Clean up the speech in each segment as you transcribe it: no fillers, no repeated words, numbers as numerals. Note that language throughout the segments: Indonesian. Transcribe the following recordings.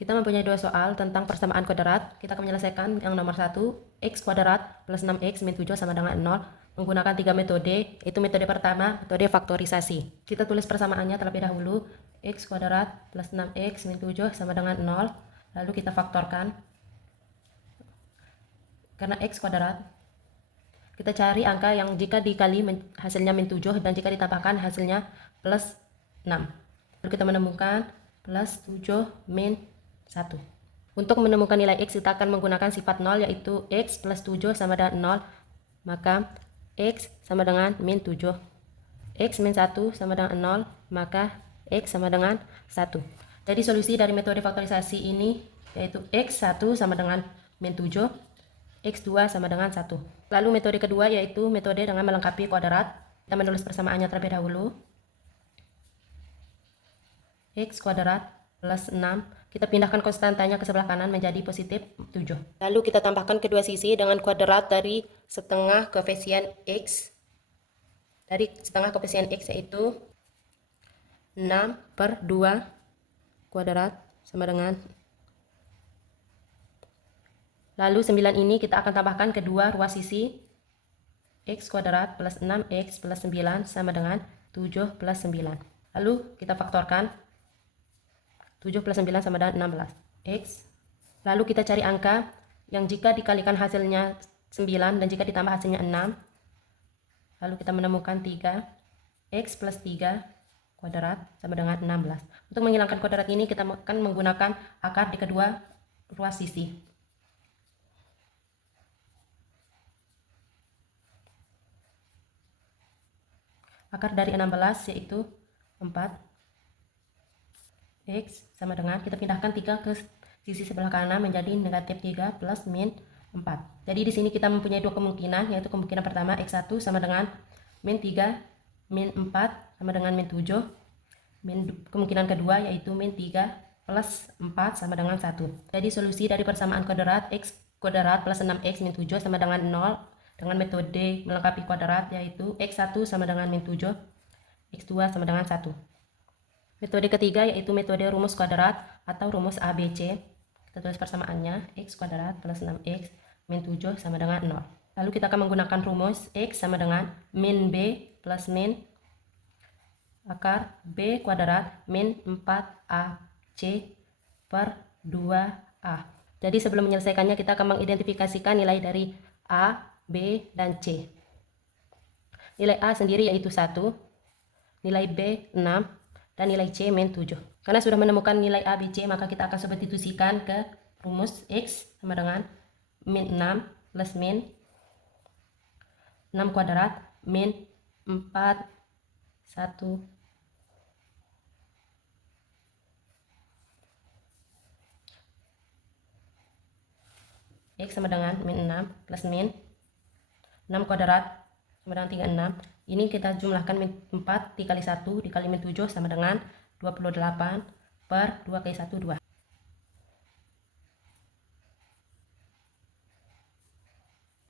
Kita mempunyai dua soal tentang persamaan kuadrat. Kita akan menyelesaikan yang nomor 1, x kuadrat plus 6x min 7 sama dengan 0, menggunakan 3 metode, yaitu metode pertama, metode faktorisasi. Kita tulis persamaannya terlebih dahulu, x kuadrat plus 6x min 7 sama dengan 0, lalu kita faktorkan. Karena x kuadrat, kita cari angka yang jika dikali hasilnya min 7 dan jika ditambahkan hasilnya plus 6. Lalu kita menemukan plus 7 min 1. Untuk menemukan nilai x kita akan menggunakan sifat 0, yaitu x plus 7 sama dengan 0. Maka x sama dengan min 7. X min 1 sama dengan 0. Maka x sama dengan 1. Jadi solusi dari metode faktorisasi ini yaitu x1 sama dengan min 7. X2 sama dengan 1. Lalu metode kedua yaitu metode dengan melengkapi kuadrat. Kita menulis persamaannya terlebih dahulu. X kuadrat plus 6. Kita pindahkan konstantanya ke sebelah kanan menjadi positif 7. Lalu kita tambahkan kedua sisi dengan kuadrat dari setengah koefisien x. Dari setengah koefisien x yaitu 6/2 kuadrat sama dengan. Lalu 9 ini kita akan tambahkan kedua ruas sisi. X kuadrat plus 6x plus 9 sama dengan 7 plus 9. Lalu kita faktorkan. 7 plus 9 sama dengan 16. X. Lalu kita cari angka yang jika dikalikan hasilnya 9 dan jika ditambah hasilnya 6. Lalu kita menemukan 3. X plus 3 kuadrat sama dengan 16. Untuk menghilangkan kuadrat ini kita akan menggunakan akar di kedua ruas sisi. Akar dari 16 yaitu 4. X sama dengan, kita pindahkan 3 ke sisi sebelah kanan menjadi negatif 3 plus min 4. Jadi di sini kita mempunyai dua kemungkinan, yaitu kemungkinan pertama x1 sama dengan min 3 min 4 sama dengan min 7. Kemungkinan kedua yaitu min 3 plus 4 sama dengan 1. Jadi solusi dari persamaan kuadrat x kuadrat plus 6x min 7 sama dengan 0 dengan metode melengkapi kuadrat yaitu x1 sama dengan min 7, x2 sama dengan 1. Metode ketiga yaitu metode rumus kuadrat atau rumus ABC. Kita tulis persamaannya, x kuadrat plus 6x min 7 sama dengan 0. Lalu kita akan menggunakan rumus x sama dengan min b plus min akar b kuadrat min 4ac per 2a. Jadi sebelum menyelesaikannya kita akan mengidentifikasikan nilai dari a, b, dan c. Nilai a sendiri yaitu 1, nilai b 6, dan nilai C min 7. Karena sudah menemukan nilai A, B, C, maka kita akan substitusikan ke rumus X sama dengan min 6 plus min 6 kuadrat min 4, 1, X sama dengan min 6 plus min 6 kuadrat sama dengan 36. Ini kita jumlahkan min 4 dikali 1 dikali min 7 sama dengan 28 per 2 kali 1, 2.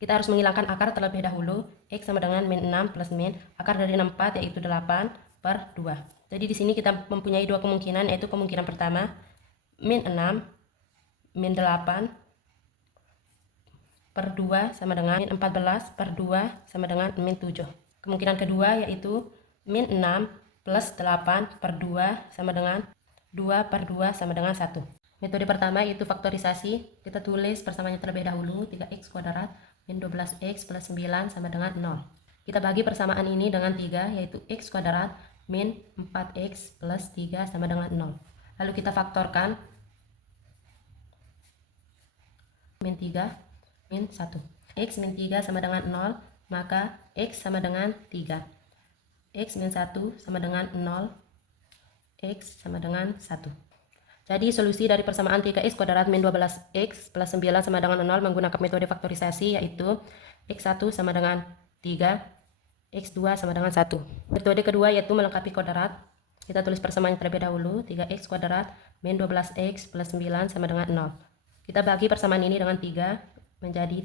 Kita harus menghilangkan akar terlebih dahulu. X sama dengan min 6 plus min akar dari 64 yaitu 8 per 2. Jadi di sini kita mempunyai dua kemungkinan, yaitu kemungkinan pertama min 6 min 8 per 2 sama dengan min 14 per 2 sama dengan min 7. Kemungkinan kedua yaitu min 6 plus 8 per 2 sama dengan 2 per 2 sama dengan 1. Metode pertama yaitu faktorisasi. Kita tulis persamaannya terlebih dahulu, 3x kuadrat min 12x plus 9 sama dengan 0. Kita bagi persamaan ini dengan 3, yaitu x kuadrat min 4x plus 3 sama dengan 0. Lalu kita faktorkan min 3 min 1. X min 3 sama dengan 0, maka x sama dengan 3. X min 1 sama dengan 0, x sama dengan 1. Jadi solusi dari persamaan 3x kuadrat min 12x plus 9 sama dengan 0 menggunakan metode faktorisasi yaitu x1 sama dengan 3, x2 sama dengan 1. Metode kedua yaitu melengkapi kuadrat. Kita tulis persamaannya terlebih dahulu, 3x kuadrat min 12x plus 9 sama dengan 0. Kita bagi persamaan ini dengan 3 menjadi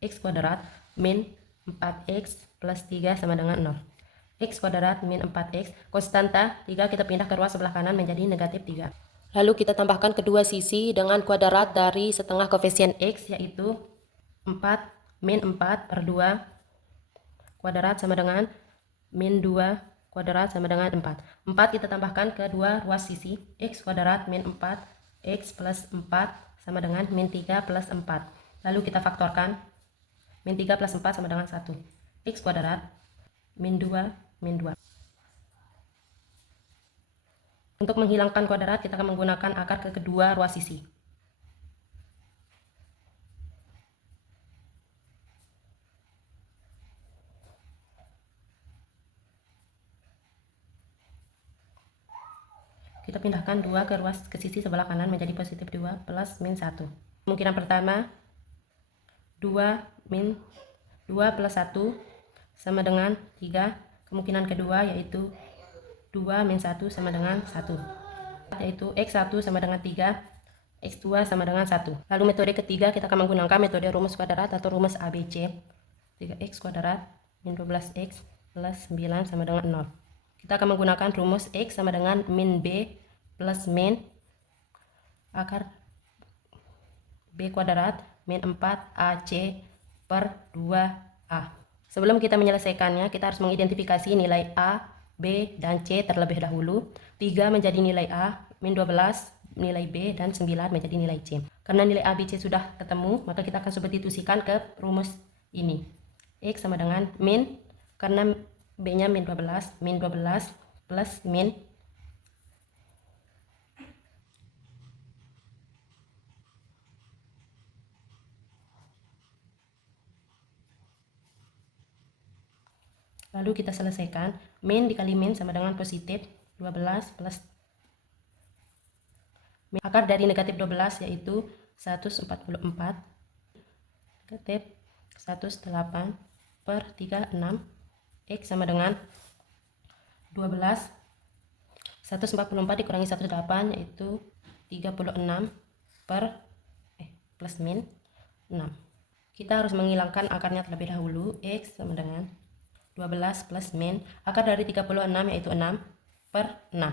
3x kuadrat min 4x plus 3 sama dengan 0. X kuadrat min 4x, konstanta 3 kita pindah ke ruas sebelah kanan menjadi negatif 3. Lalu kita tambahkan kedua sisi dengan kuadrat dari setengah koefisien X, yaitu 4 min 4 per 2 kuadrat sama dengan min 2 kuadrat sama dengan 4. 4 kita tambahkan ke dua ruas sisi, X kuadrat min 4, X plus 4 sama dengan min 3 plus 4. Lalu kita faktorkan, min 3 plus 4 sama dengan 1. X kuadrat min 2 min 2. Untuk menghilangkan kuadrat, kita akan menggunakan akar ke kedua ruas sisi. Kita pindahkan 2 ke sisi sebelah kanan menjadi positif 2 plus min 1. Kemungkinan pertama, 2 plus 1 sama dengan 3. Kemungkinan kedua yaitu 2 min 1 sama dengan 1, yaitu X1 sama dengan 3, X2 sama dengan 1. Lalu metode ketiga kita akan menggunakan metode rumus kuadrat atau rumus ABC. 3X kuadrat min 12X plus 9 sama dengan 0. Kita akan menggunakan rumus X sama dengan min B plus min akar B kuadrat min 4AC per 2A. Sebelum kita menyelesaikannya, kita harus mengidentifikasi nilai A, B, dan C terlebih dahulu. 3 menjadi nilai A, min 12 nilai B, dan 9 menjadi nilai C. Karena nilai A, B, C sudah ketemu, maka kita akan substitusikan ke rumus ini. X sama dengan min, karena B-nya min 12 plus min lalu kita selesaikan. Min dikali min sama dengan positif 12 plus min. Akar dari negatif 12 yaitu 144 negatif 108 per 36. X sama dengan 12 144 dikurangi 18 yaitu 36 per plus min 6. Kita harus menghilangkan akarnya terlebih dahulu. X sama dengan 12 plus min akar dari 36 yaitu 6 per 6.